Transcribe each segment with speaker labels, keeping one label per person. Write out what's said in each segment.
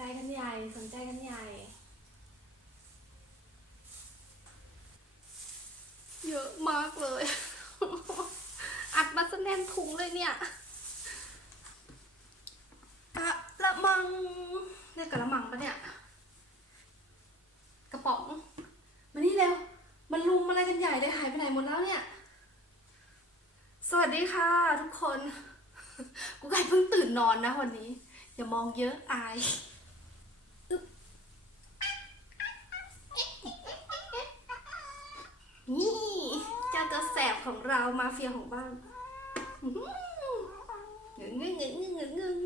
Speaker 1: ใหญ่ สนใจกันใหญ่ เยอะมากเลย อัดมาซะแน่นถุงเลยเนี่ยกะละมังเนี่ยกะละมังปะเนี่ย กระป๋อง มานี่เร็ว มันลุมอะไรกันใหญ่เลยหายไปไหนหมดแล้วเนี่ย สวัสดีค่ะทุกคน กูไก่เพิ่งตื่นนอนนะวันนี้อย่ามองเยอะอายอึ๊บนี่เจ้าตัวแสบ ของเรามาเฟียของบ้านเงึ้งเงึ้งเงึ้งเงึ้งเงึ้ง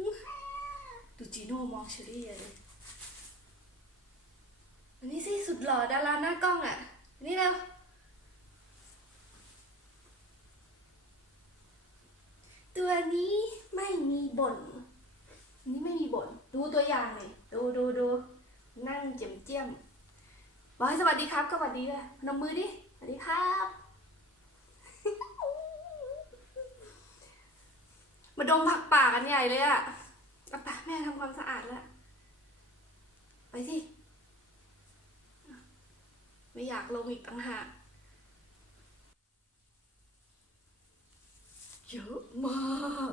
Speaker 1: ดูจีโน่มองเชอรี่เลยอันนี้สิสุดหล่อดาราหน้ากล้องอะ นี่เร็วตัวนี้ไม่มีบ่นนนี้ไม่มีบ่น ดูตัวอย่างเลยดูดูดู นั่งเจียมเจียมบอยสวัสดีครับก็สวัสดีเลยนมมือดิ สวัสดีครับ มา ดมผักป่ากันใหญ่เลยอะเอาไปแม่ทำความสะอาดแล้ว ไปสิ ไม่อยากลงอีกต่างหากเยอะมาก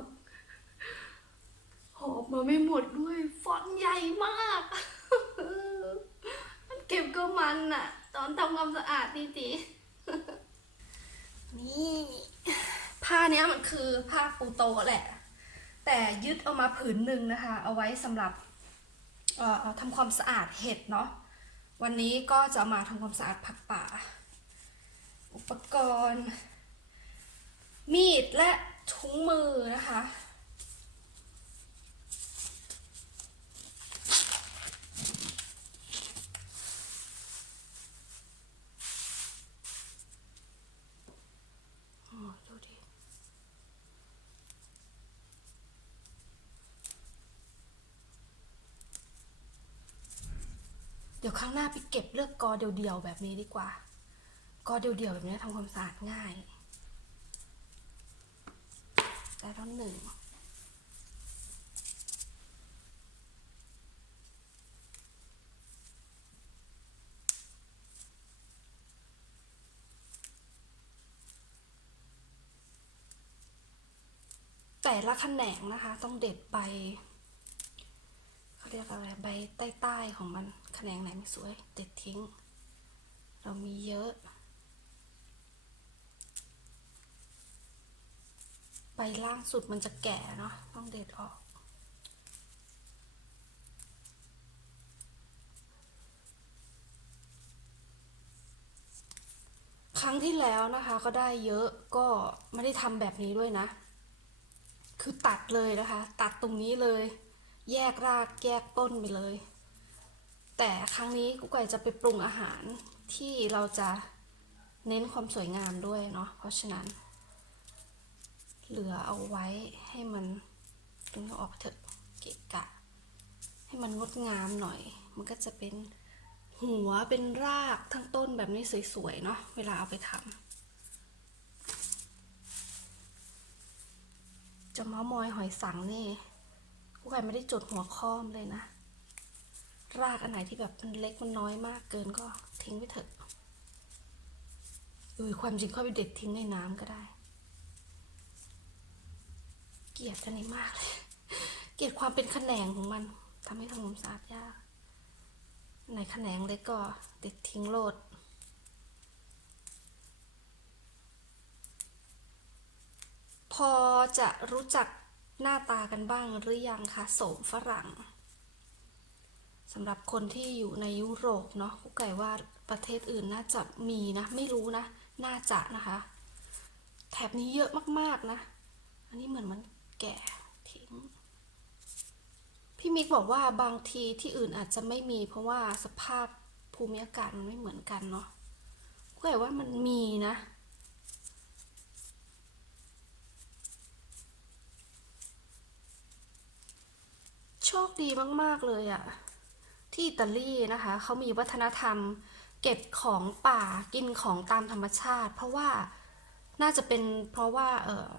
Speaker 1: หอบมาไม่หมดด้วย ฟอนใหญ่มาก มันเก็บก็มันอะตอนทำความสะอาดนี่จีนี่ ผ้าเนี้ยมันคือผ้าปูโตแหละ แต่ยึดเอามาผืนหนึ่งนะคะ เอาไว้สำหรับทำความสะอาดเห็ดเนาะวันนี้ก็จะมาทำความสะอาดผักป่า อุปกรณ์ มีดและถุงมือนะคะ โอ้ดูดิ เดี๋ยวครั้งหน้าไปเก็บเลือกกอเดียวๆแบบนี้ดีกว่า กอเดียวๆแบบนี้ทำความสะอาดง่ายได้แล้วหนึ่งแต่ละแขนงนะคะ ต้องเด็ดใบ เรียกอะไรใบใต้ๆของมันแขนงไหนไม่สวยเด็ดทิ้ง เรามีเยอะ ใบล่างสุดมันจะแก่เนาะต้องเด็ดออกครั้งที่แล้วนะคะก็ได้เยอะก็ไม่ได้ทำแบบนี้ด้วยนะ คือตัดเลยนะคะ ตัดตรงนี้เลย แยกรากแยกต้นไปเลย แต่ครั้งนี้กุ๊กไก่จะไปปรุงอาหารที่เราจะเน้นความสวยงามด้วยเนาะเพราะฉะนั้น เหลือเอาไว้ให้มันดึงอออกเถอะเกะกะ ให้มันงดงามหน่อย มันก็จะเป็นหัวเป็นรากทั้งต้นแบบนี้สวยๆเนาะเวลาเอาไปทำจะเมามอยหอยสังนี่ กูไก่ไม่ได้จดหัวข้อมเลยนะ รากอันไหนที่แบบมันเล็กมันน้อยมากเกินก็ทิ้งไปเถอะเออความจริงค่อยไปเด็ดทิ้งในน้ำก็ได้ เกลียดอันนี้มากเลย เกลียดความเป็นแขนงของมันทำให้ทำความสะอาดยากไหนแขนงเล็กก็เด็ดทิ้งโลดพอจะรู้จัก หน้าตากันบ้างหรือยังคะโสมฝรั่งสำหรับคนที่อยู่ในยุโรปเนาะกุ๊กไก่ว่าประเทศอื่นน่าจะมีนะ ไม่รู้นะ น่าจะนะคะ แถบนี้เยอะมากๆนะ อันนี้เหมือนมันแก่ทิ้งพี่มิกบอกว่าบางทีที่อื่นอาจจะไม่มี เพราะว่าสภาพภูมิอากาศมันไม่เหมือนกันเนาะกุ๊กไก่ว่ามันมีนะ ชคดีมาก ๆ เลยอะที่อิตาลีนะคะเขามีวัฒนธรรม เก็บของป่ากินของตามธรรมชาติ เพราะว่าน่าจะเป็นเพราะว่าเออ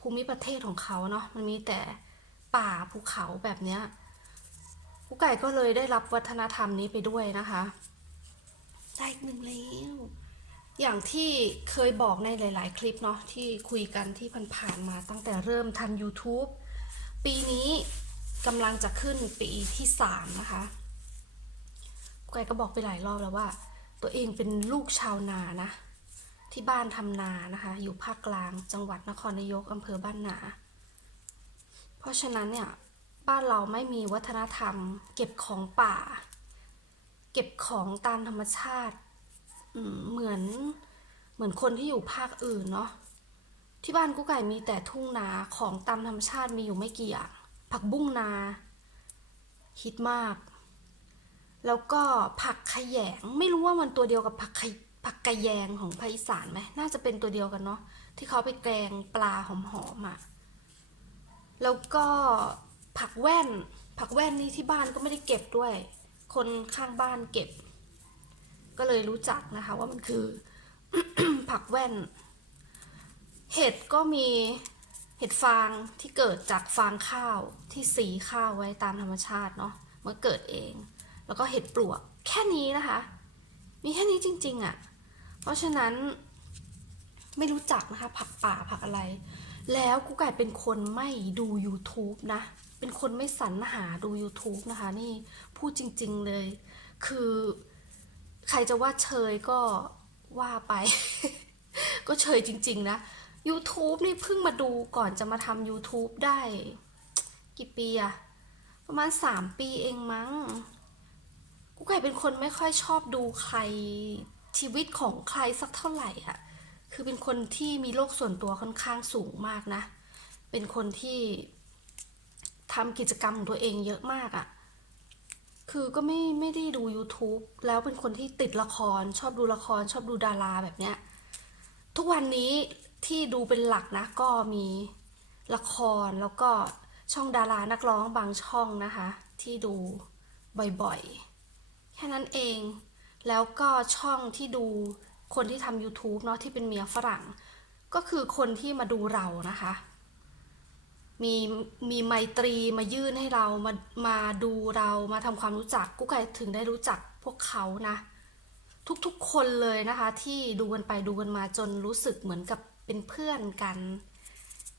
Speaker 1: ภูมิประเทศของเขาเนาะมันมีแต่ป่าภูเขาแบบเนี้ยกุ๊กไก่ก็เลยได้รับวัฒนธรรมนี้ไปด้วยนะคะได้อีกหนึ่งแล้วอย่างที่เคยบอกในหลาย ๆ คลิปเนาะที่คุยกันที่ผ่านๆมาตั้งแต่เริ่มทัน YouTube ปีนี้ กำลังจะขึ้นปีที่สามนะคะกุ๊กไก่ก็บอกไปหลายรอบแล้วว่า ตัวเองเป็นลูกชาวนานะ ที่บ้านทำนานะคะ อยู่ภาคกลางจังหวัดนครนายกอำเภอบ้านนา เพราะฉะนั้นเนี่ยบ้านเราไม่มีวัฒนธรรม เก็บของป่า เก็บของตามธรรมชาติเหมือนเหมือนคนที่อยู่ภาคอื่นเนาะที่บ้านกุ๊กไก่มีแต่ทุ่งนาของตามธรรมชาติมีอยู่ไม่กี่อย่าง ผักบุ้งนาฮิตมาก แล้วก็ผักขยง ไม่รู้ว่ามันตัวเดียวกับผักขยผักกะแยงของภาคอีสานไหมน่าจะเป็นตัวเดียวกันเนาะที่เขาไปแกงปลาหอมๆอะแล้วก็ผักแว่น ผักแว่นนี่ที่บ้านก็ไม่ได้เก็บด้วย คนข้างบ้านเก็บ ก็เลยรู้จักนะคะว่ามันคือผักแว่น เห็ดก็มี เห็ดฟางที่เกิดจากฟางข้าวที่สีข้าวไว้ตามธรรมชาติเนาะมันเกิดเอง แล้วก็เห็ดปลวกแค่นี้นะคะ มีแค่นี้จริงๆอะ่ะ เพราะฉะนั้นไม่รู้จักนะคะ ผักป่าผักอะไร แล้วกูไก่เป็นคนไม่ดู YouTube นะ เป็นคนไม่สรรหาดู YouTube นะคะ นี่พูดจริง ๆเลย คือใครจะว่าเชยก็ว่าไป ก็เชยจริง ๆ นะ YouTube นี่เพิ่งมาดูก่อนจะมาทำ YouTube ได้ กี่ปีอะประมาณ 3 ปีเองมั้ง กูไก่เป็นคนไม่ค่อยชอบดูใครชีวิตของใครสักเท่าไหร่อะคือเป็นคนที่มีโลกส่วนตัวค่อนข้างสูงมากนะ เป็นคนที่ทำกิจกรรมของตัวเองเยอะมากอะคือก็ไม่ไม่ได้ดู YouTube แล้วเป็นคนที่ติดละครชอบดูละครชอบดูดาราแบบเนี้ย ทุกวันนี้ ที่ดูเป็นหลักนะก็มีละครแล้วก็ช่องดารานักร้องบางช่องนะคะ ที่ดูบ่อยๆ แค่นั้นเอง แล้วก็ช่องที่ดูคนที่ทำ YouTube เนาะที่เป็นเมียฝรั่ง ก็คือคนที่มาดูเรานะคะ มีมีไมตรีมายื่นให้เรามามาดูเรามาทำความรู้จักกุ๊กไก่ถึงได้รู้จักพวกเขานะ ทุกๆคนเลยนะคะ ที่ดูกันไปดูกันมาจนรู้สึกเหมือนกับ เป็นเพื่อนกัน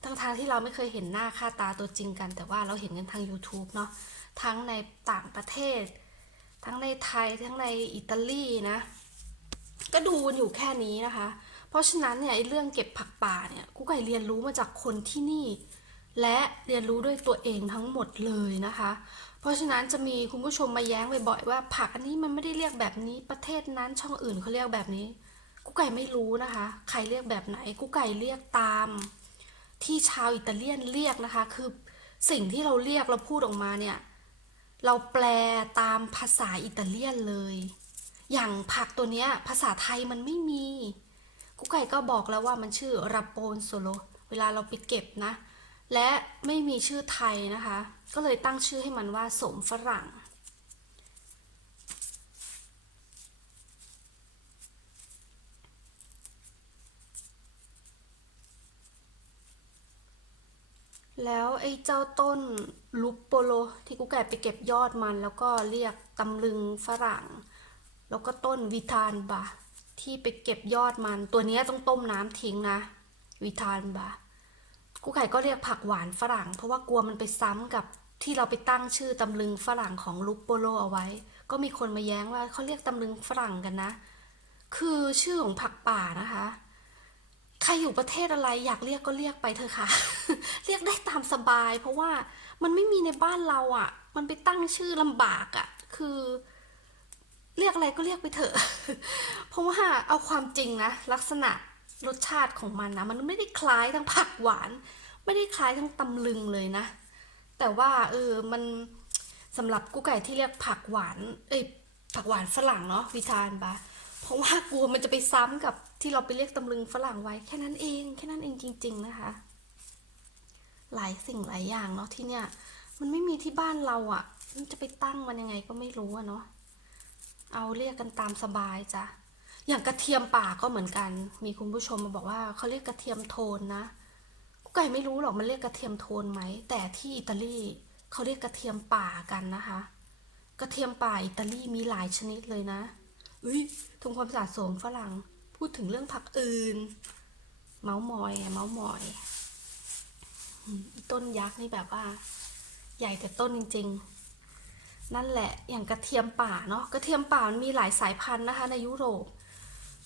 Speaker 1: ทั้งทางที่เราไม่เคยเห็นหน้าค่าตาตัวจริงกัน แต่ว่าเราเห็นกันทาง YouTube เนาะทั้งในต่างประเทศ ทั้งในไทยทั้งในอิตาลีนะ ก็ดูอยู่แค่นี้นะคะ เพราะฉะนั้นเนี่ยไอ้เรื่องเก็บผักป่าเนี่ยกูไก่เรียนรู้มาจากคนที่นี่ และเรียนรู้ด้วยตัวเองทั้งหมดเลยนะคะ เพราะฉะนั้นจะมีคุณผู้ชมมาแย้งบ่อยๆว่า ผักอันนี้มันไม่ได้เรียกแบบนี้ประเทศนั้นช่องอื่นเขาเรียกแบบนี้ กูไก่ไม่รู้นะคะ ใครเรียกแบบไหนกูไก่เรียกตาม ที่ชาวอิตาเลียนเรียกนะคะ คือสิ่งที่เราเรียกเราพูดออกมาเนี่ย เราแปลตามภาษาอิตาเลียนเลย อย่างผักตัวเนี้ยภาษาไทยมันไม่มีกุ๊กไก่ก็บอกแล้วว่ามันชื่อราโปนโซโลเวลาเราไปเก็บนะ และไม่มีชื่อไทยนะคะ ก็เลยตั้งชื่อให้มันว่าสมฝรั่ง แล้วไอ้เจ้าต้นลุปโปโลที่กูแก่ไปเก็บยอดมัน แล้วก็เรียกตำลึงฝรั่ง แล้วก็ต้นวิทานบะที่ไปเก็บยอดมัน ตัวนี้ต้องต้มน้ำทิ้งนะ วิทานบะกูไก่ก็เรียกผักหวานฝรั่ง เพราะว่ากลัวมันไปซ้ำกับที่เราไปตั้งชื่อตำลึงฝรั่งของลุปโปโลเอาไว้ ก็มีคนมาแย้งว่าเขาเรียกตำลึงฝรั่งกันนะ คือชื่อของผักป่านะคะ ใครอยู่ประเทศอะไรอยากเรียกก็เรียกไปเถอะค่ะ เรียกได้ตามสบาย เพราะว่ามันไม่มีในบ้านเราอะ่ะ มันไปตั้งชื่อลำบากอะ่ะ คือ เรียกอะไรก็เรียกไปเถอะ เพราะว่าเอาความจริงนะ ลักษณะรสชาติของมันนะ มันไม่ได้คล้ายทั้งผักหวาน ไม่ได้คล้ายทั้งตำลึงเลยนะ แต่ว่าเออมันสำหรับกุ๊กไก่ที่เรียกผักหวาน เอ้ยผักหวานฝรั่งเนาะวิจารณ์ปะเพราะว่ากลัวมันจะไปซ้ำกับ ที่เราไปเรียกตำลึงฝรั่งไว้แค่นั้นเองแค่นั้นเองจริง ๆนะคะ หลายสิ่งหลายอย่างเนาะที่เนี่ย มันไม่มีที่บ้านเราอะ่ะมันจะไปตั้งมันยังไงก็ไม่รู้อะเนาะเอาเรียกกันตามสบายจ้ะอย่างกระเทียมป่าก็เหมือนกัน มีคุณผู้ชมมาบอกว่าเขาเรียกกระเทียมโทนนะกุ๊กไก่ไม่รู้หรอกมันเรียกกระเทียมโทนไหมแต่ที่อิตาลีเขาเรียกกระเทียมป่ากันนะคะ กระเทียมป่าอิตาลีมีหลายชนิดเลยนะเอ้ยทำความสะอาดโสมฝรั่ง พูดถึงเรื่องผักอื่น เมาส์มอยเมาส์มอย ต้นยักษ์นี่แบบว่า ใหญ่แต่ต้นจริง ๆ นั่นแหละอย่างกระเทียมป่าเนาะกระเทียมป่ามันมีหลายสายพันธุ์นะคะ ในยุโรป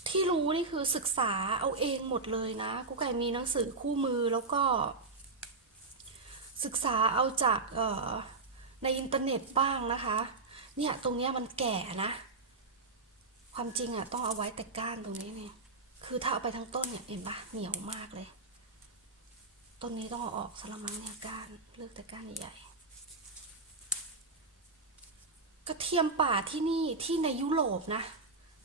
Speaker 1: ที่รู้นี่คือศึกษาเอาเองหมดเลยนะกูไก่มีหนังสือคู่มือแล้วก็ ศึกษาเอาจากในอินเทอร์เน็ตบ้างนะคะ เนี่ยตรงเนี้ยมันแก่นะ ความจริงอะต้องเอาไว้แต่ก้านตรงนี้เนี่ย คือถ้าเอาไปทั้งต้นเนี่ยเห็นปะเหนียวมากเลย ต้นนี้ต้องเอาออกสละมังเนี่ยก้านเลือกแต่ก้านใหญ่กระเทียมป่าที่นี่ที่ในยุโรปนะ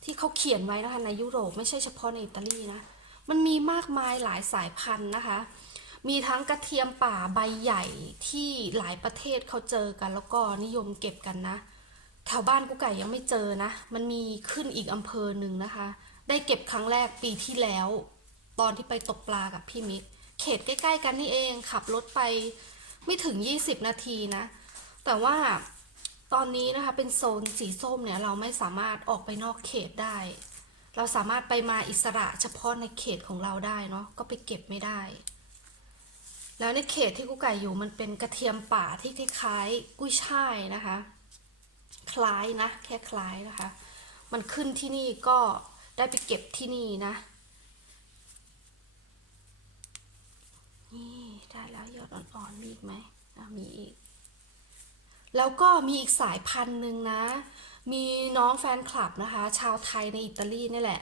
Speaker 1: ที่เขาเขียนไว้นะคะในยุโรปไม่ใช่เฉพาะในอิตาลีนะ มันมีมากมายหลายสายพันธุ์นะคะ มีทั้งกระเทียมป่าใบใหญ่ที่หลายประเทศเขาเจอกัน แล้วก็นิยมเก็บกันนะ แถวบ้านกุ๊กไก่ยังไม่เจอนะ มันมีขึ้นอีกอำเภอหนึ่งนะคะ ได้เก็บครั้งแรกปีที่แล้ว ตอนที่ไปตกปลากับพี่มิก เขตใกล้ๆกันนี่เองขับรถไปไม่ถึง 20 นาทีนะ แต่ว่าตอนนี้นะคะเป็นโซนสีส้มเนี่ยเราไม่สามารถออกไปนอกเขตได้ เราสามารถไปมาอิสระเฉพาะในเขตของเราได้เนาะก็ไปเก็บไม่ได้ แล้วในเขตที่กุ๊กไก่อยู่มันเป็นกระเทียมป่าที่คล้ายๆ กุ้ยช่ายนะคะ คล้ายนะ แค่คล้ายนะคะ มันขึ้นที่นี่ก็ได้ไปเก็บที่นี่นะ นี่ได้แล้วยอดอ่อนๆมีอีกไหมมีอีก แล้วก็มีอีกสายพันธุ์หนึ่งนะ มีน้องแฟนคลับนะคะ ชาวไทยในอิตาลีนี่แหละ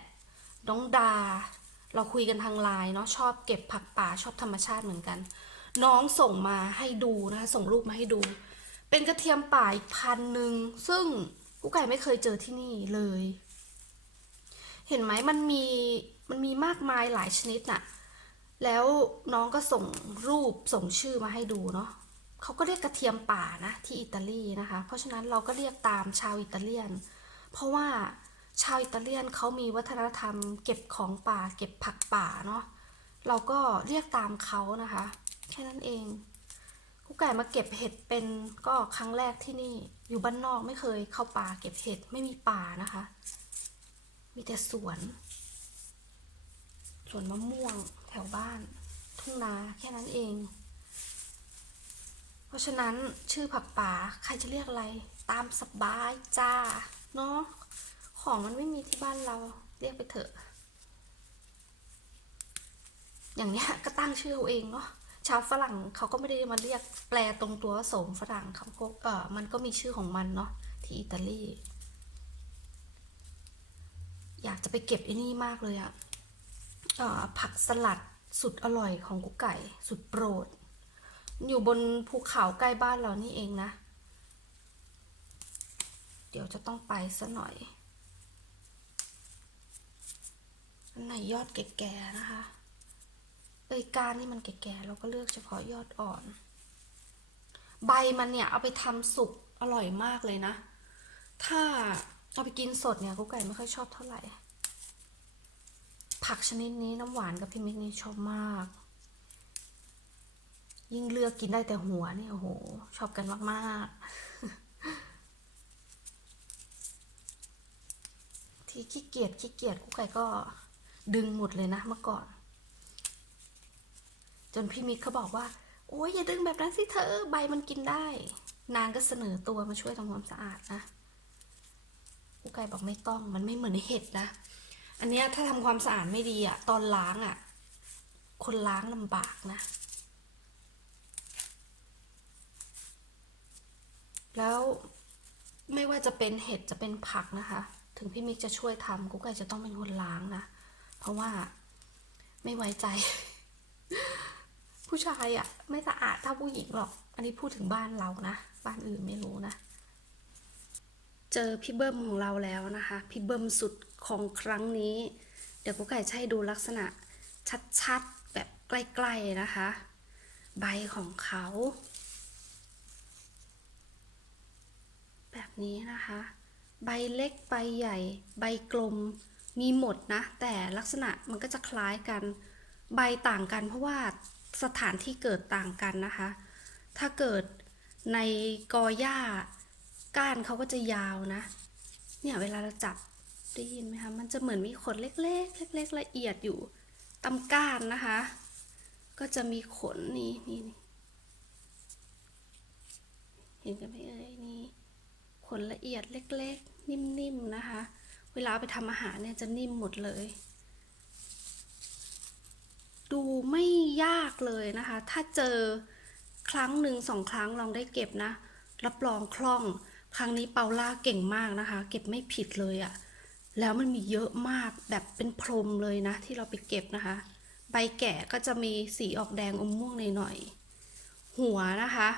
Speaker 1: น้องดา เราคุยกันทางไลน์เนาะชอบเก็บผักป่าชอบธรรมชาติเหมือนกัน น้องส่งมาให้ดูนะคะส่งรูปมาให้ดู เป็นกระเทียมป่าอีกพันหนึ่งซึ่งกุ๊กไก่ไม่เคยเจอที่นี่เลย เห็นไหมมันมีมันมีมากมายหลายชนิดน่ะ แล้วน้องก็ส่งรูปส่งชื่อมาให้ดูเนาะเขาก็เรียกกระเทียมป่านะที่อิตาลีนะคะ เพราะฉะนั้นเราก็เรียกตามชาวอิตาเลียน เพราะว่าชาวอิตาเลียนเขามีวัฒนธรรม เก็บของป่า เก็บผักป่าเนาะเราก็เรียกตามเขานะคะ แค่นั้นเอง กุ๊กไก่มาเก็บเห็ดเป็นก็ครั้งแรกที่นี่ อยู่บ้านนอกไม่เคยเข้าป่าเก็บเห็ดไม่มีป่านะคะ มีแต่สวนสวนมะม่วงแถวบ้าน ทุ่งนาแค่นั้นเอง เพราะฉะนั้นชื่อผักป่าใครจะเรียกอะไร ตามสบายจ้าเนาะของมันไม่มีที่บ้านเราเรียกไปเถอะ อย่างเนี้ยก็ตั้งชื่อเอาเองเนาะ ชาวฝรั่งเขาก็ไม่ได้มาเรียกแปลตรงตัวโสมฝรั่งเขาก็เออมันก็มีชื่อของมันเนาะที่อิตาลี อยากจะไปเก็บไอ้นี่มากเลยอะผักสลัดสุดอร่อยของกุ๊กไก่ สุดโปรด อยู่บนภูเขาใกล้บ้านเรานี่เองนะ เดี๋ยวจะต้องไปซะหน่อยอันไหนยอดแก่ๆนะคะ เอ้ยก้านนี่มันแก่ๆเราก็เลือกเฉพาะยอดอ่อน ใบมันเนี่ยเอาไปทำสุกอร่อยมากเลยนะ ถ้าเอาไปกินสดเนี่ยกุ๊กไก่ไม่ค่อยชอบเท่าไหร่ ผักชนิดนี้น้ำหวานกับพี่มิกนี่ชอบมาก ยิ่งเลือกกินได้แต่หัวเนี่ยโอ้โห ชอบกันมากๆ ที่ขี้เกียจขี้เกียจกุ๊กไก่ก็ดึงหมดเลยนะเมื่อก่อน จนพี่มิกเขาบอกว่า โอ้ยอย่าดึงแบบนั้นสิเธอใบมันกินได้ นางก็เสนอตัวมาช่วยทำความสะอาดนะกุ๊กไก่บอกไม่ต้องมันไม่เหมือนเห็ดนะ อันเนี้ยถ้าทำความสะอาดไม่ดีอะตอนล้างอะคนล้างลำบากนะ แล้วไม่ว่าจะเป็นเห็ดจะเป็นผักนะคะ ถึงพี่มิกจะช่วยทำกุ๊กไก่จะต้องเป็นคนล้างนะ เพราะว่าไม่ไว้ใจ ผู้ชายอะไม่สะอาดเท่าผู้หญิงหรอก อันนี้พูดถึงบ้านเรานะ บ้านอื่นไม่รู้นะ เจอพี่เบิ้มของเราแล้วนะคะ พี่เบิ้มสุดของครั้งนี้ เดี๋ยวกุ๊กไก่จะให้ดูลักษณะชัดๆ แบบใกล้ๆนะคะ ใบของเขา แบบนี้นะคะ ใบเล็ก ใบใหญ่ ใบกลมมีหมดนะ แต่ลักษณะมันก็จะคล้ายกัน ใบต่างกันเพราะว่า สถานที่เกิดต่างกันนะคะ ถ้าเกิดในกอหญ้าก้านเขาก็จะยาวนะ เนี่ยเวลาเราจับได้ยินไหมคะ มันจะเหมือนมีขนเล็กๆ เล็ก ๆ ละเอียดอยู่ตาก้านนะคะ ก็จะมีขนนี่นี่นี่เห็นกันไหมเอ่ยนี่ขนละเอียดเล็ก ๆ นิ่มๆนะคะ เวลาเอาไปทำอาหารเนี่ยจะนิ่มหมดเลย ดูไม่ยากเลยนะคะ ถ้าเจอครั้งหนึ่งสองครั้งลองได้เก็บนะ รับรองคล่อง ครั้งนี้เปาล่าเก่งมากนะคะ เก็บไม่ผิดเลยอะแล้วมันมีเยอะมากแบบเป็นพรมเลยนะ ที่เราไปเก็บนะคะ ใบแก่ก็จะมีสีออกแดงอมม่วงหน่อยๆ หัวนะคะ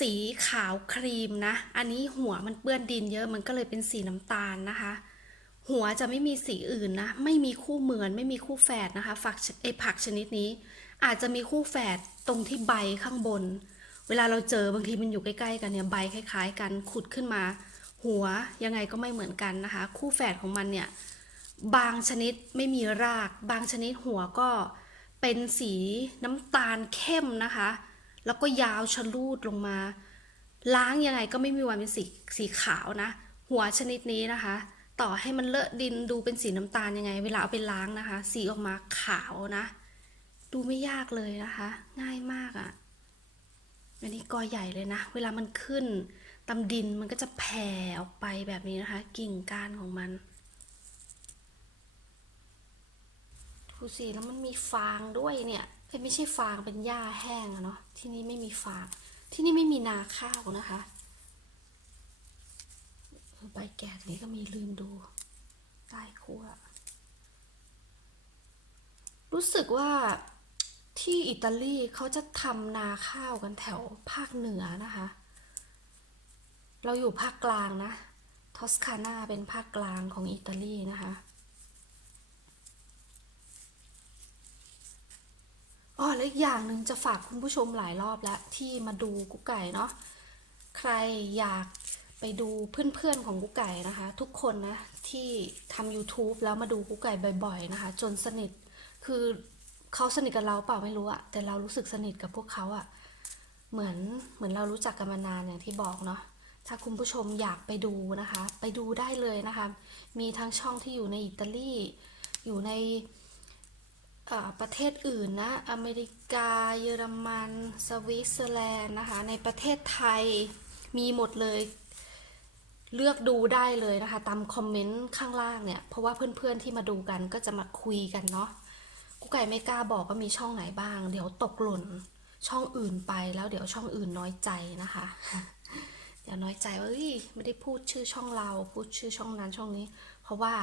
Speaker 1: สีขาวครีมนะ อันนี้หัวมันเปื้อนดินเยอะมันก็เลยเป็นสีน้ำตาลนะคะ หัวจะไม่มีสีอื่นนะ ไม่มีคู่เหมือนไม่มีคู่แฝดนะคะฝักไอผักชนิดนี้ อาจจะมีคู่แฝดตรงที่ใบข้างบน เวลาเราเจอบางทีมันอยู่ใกล้ๆกันเนี่ยใบคล้ายๆ กันขุดขึ้นมา หัวยังไงก็ไม่เหมือนกันนะคะ คู่แฝดของมันเนี่ยบางชนิดไม่มีราก บางชนิดหัวก็เป็นสีน้ำตาลเข้มนะคะ แล้วก็ยาวชะลูดลงมา ล้างยังไงก็ไม่มีวันเป็นสีสีขาวนะ หัวชนิดนี้นะคะ ต่อให้มันเลอะดินดูเป็นสีน้ำตาลยังไง เวลาเอาไปล้างนะคะ สีออกมาขาวนะ ดูไม่ยากเลยนะคะ ง่ายมากอะ่ะอันนี้กอใหญ่เลยนะ เวลามันขึ้นตำดินมันก็จะแผ่ออกไปแบบนี้นะคะ กิ่งก้านของมันดูสิแล้วมันมีฟางด้วยเนี่ยเอ้ยไม่ใช่ฟางเป็นหญ้าแห้งอะเนาะที่นี่ไม่มีฟาง ที่นี่ไม่มีนาข้าวนะคะ ใบแก่นี้ก็มีลืมดู ใต้ขั้วรู้สึกว่าที่อิตาลีเขาจะทำนาข้าวกันแถวภาคเหนือนะคะ เราอยู่ภาคกลางนะ ทอสคานาเป็นภาคกลางของอิตาลีนะคะอ๋อแล้วอีกอย่างหนึ่งจะฝากคุณผู้ชมหลายรอบแล้วที่มาดูกุ๊กไก่เนาะ ใครอยาก ไปดูเพื่อนๆของกุ๊กไก่นะคะ ทุกคนนะ ที่ทำ YouTube แล้วมาดูกุ๊กไก่บ่อยๆนะคะ จนสนิทคือเขาสนิทกับเราเปล่าไม่รู้อะแต่เรารู้สึกสนิทกับพวกเขาอะเหมือนเหมือนเรารู้จักกันมานานอย่างที่บอกเนาะถ้าคุณผู้ชมอยากไปดูนะคะ ไปดูได้เลยนะคะ มีทั้งช่องที่อยู่ในอิตาลีอยู่ในประเทศอื่นนะ อเมริกา เยอรมัน สวิตเซอร์แลนด์นะคะ ในประเทศไทยมีหมดเลย เลือกดูได้เลยนะคะตามคอมเมนต์ข้างล่างเนี่ย เพราะว่าเพื่อนๆที่มาดูกันก็จะมาคุยกันเนาะกุ๊กไก่ไม่กล้าบอกว่ามีช่องไหนบ้าง เดี๋ยวตกหล่นช่องอื่นไปแล้วเดี๋ยวช่องอื่นน้อยใจนะคะ เดี๋ยวน้อยใจว่าเอ้ยไม่ได้พูดชื่อช่องเรา พูดชื่อช่องนั้นช่องนี้ เพราะว่า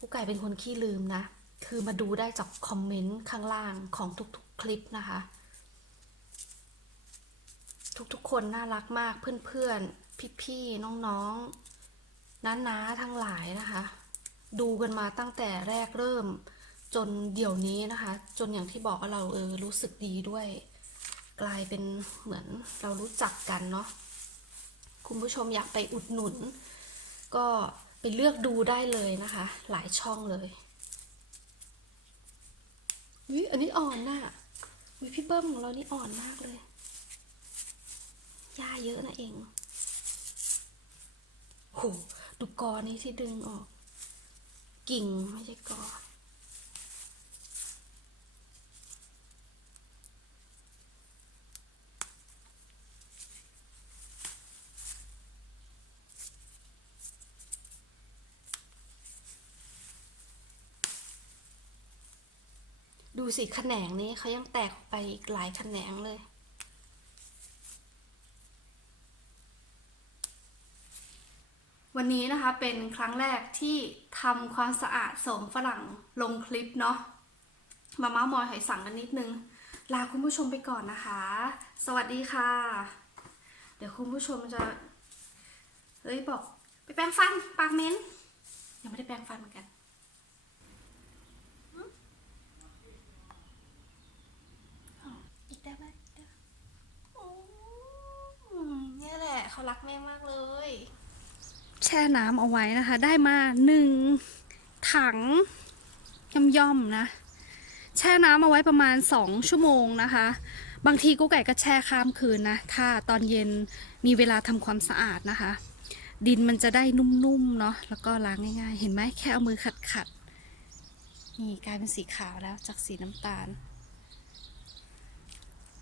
Speaker 1: กุ๊กไก่เป็นคนขี้ลืมนะ คือมาดูได้จากคอมเมนต์ข้างล่างของทุกๆคลิปนะคะ ทุกๆคนน่ารักมากเพื่อนๆพี่ๆน้องๆ น้าๆทั้งหลายนะคะ ดูกันมาตั้งแต่แรกเริ่มจนเดี๋ยวนี้นะคะ จนอย่างที่บอกว่าเราเออรู้สึกดีด้วย กลายเป็นเหมือนเรารู้จักกันเนาะคุณผู้ชมอยากไปอุดหนุน ก็ไปเลือกดูได้เลยนะคะ หลายช่องเลยอุ๊ยอันนี้อ่อนน่ะอุ๊ยพี่เบิ้มของเรานี่อ่อนมากเลยหญ้าเยอะนะเองโห ดูกอนี้ที่ดึงออก กิ่งไม่ใช่กอดูสิแขนงนี้เขายังแตกออกไปอีกหลายแขนงเลย วั นี้นะคะเป็นครั้งแรกที่ทำความสะอาดโสมฝรั่งลงคลิปเนาะมาเม้ามอยหอยสังกันนิดนึง ลาคุณผู้ชมไปก่อนนะคะ สวัสดีค่ะ เดี๋ยวคุณผู้ชมจะเฮ้ยบอกไปแปรงฟันปากเม้นยังไม่ได้แปรงฟันเหมือนกันอีกได้ไหมเนี่ยแหละเขารักแม่มากเลย แช่น้ำเอาไว้นะคะ ได้มาหนึ่งถังย่อมๆนะ แช่น้ำเอาไว้ประมาณสองชั่วโมงนะคะ บางทีกุ๊กไก่ก็แช่ข้ามคืนนะ ถ้าตอนเย็นมีเวลาทำความสะอาดนะคะ ดินมันจะได้นุ่มๆเนาะแล้วก็ล้างง่ายๆ เห็นไหมแค่เอามือขัดๆนี่กลายเป็นสีขาวแล้วจากสีน้ำตาล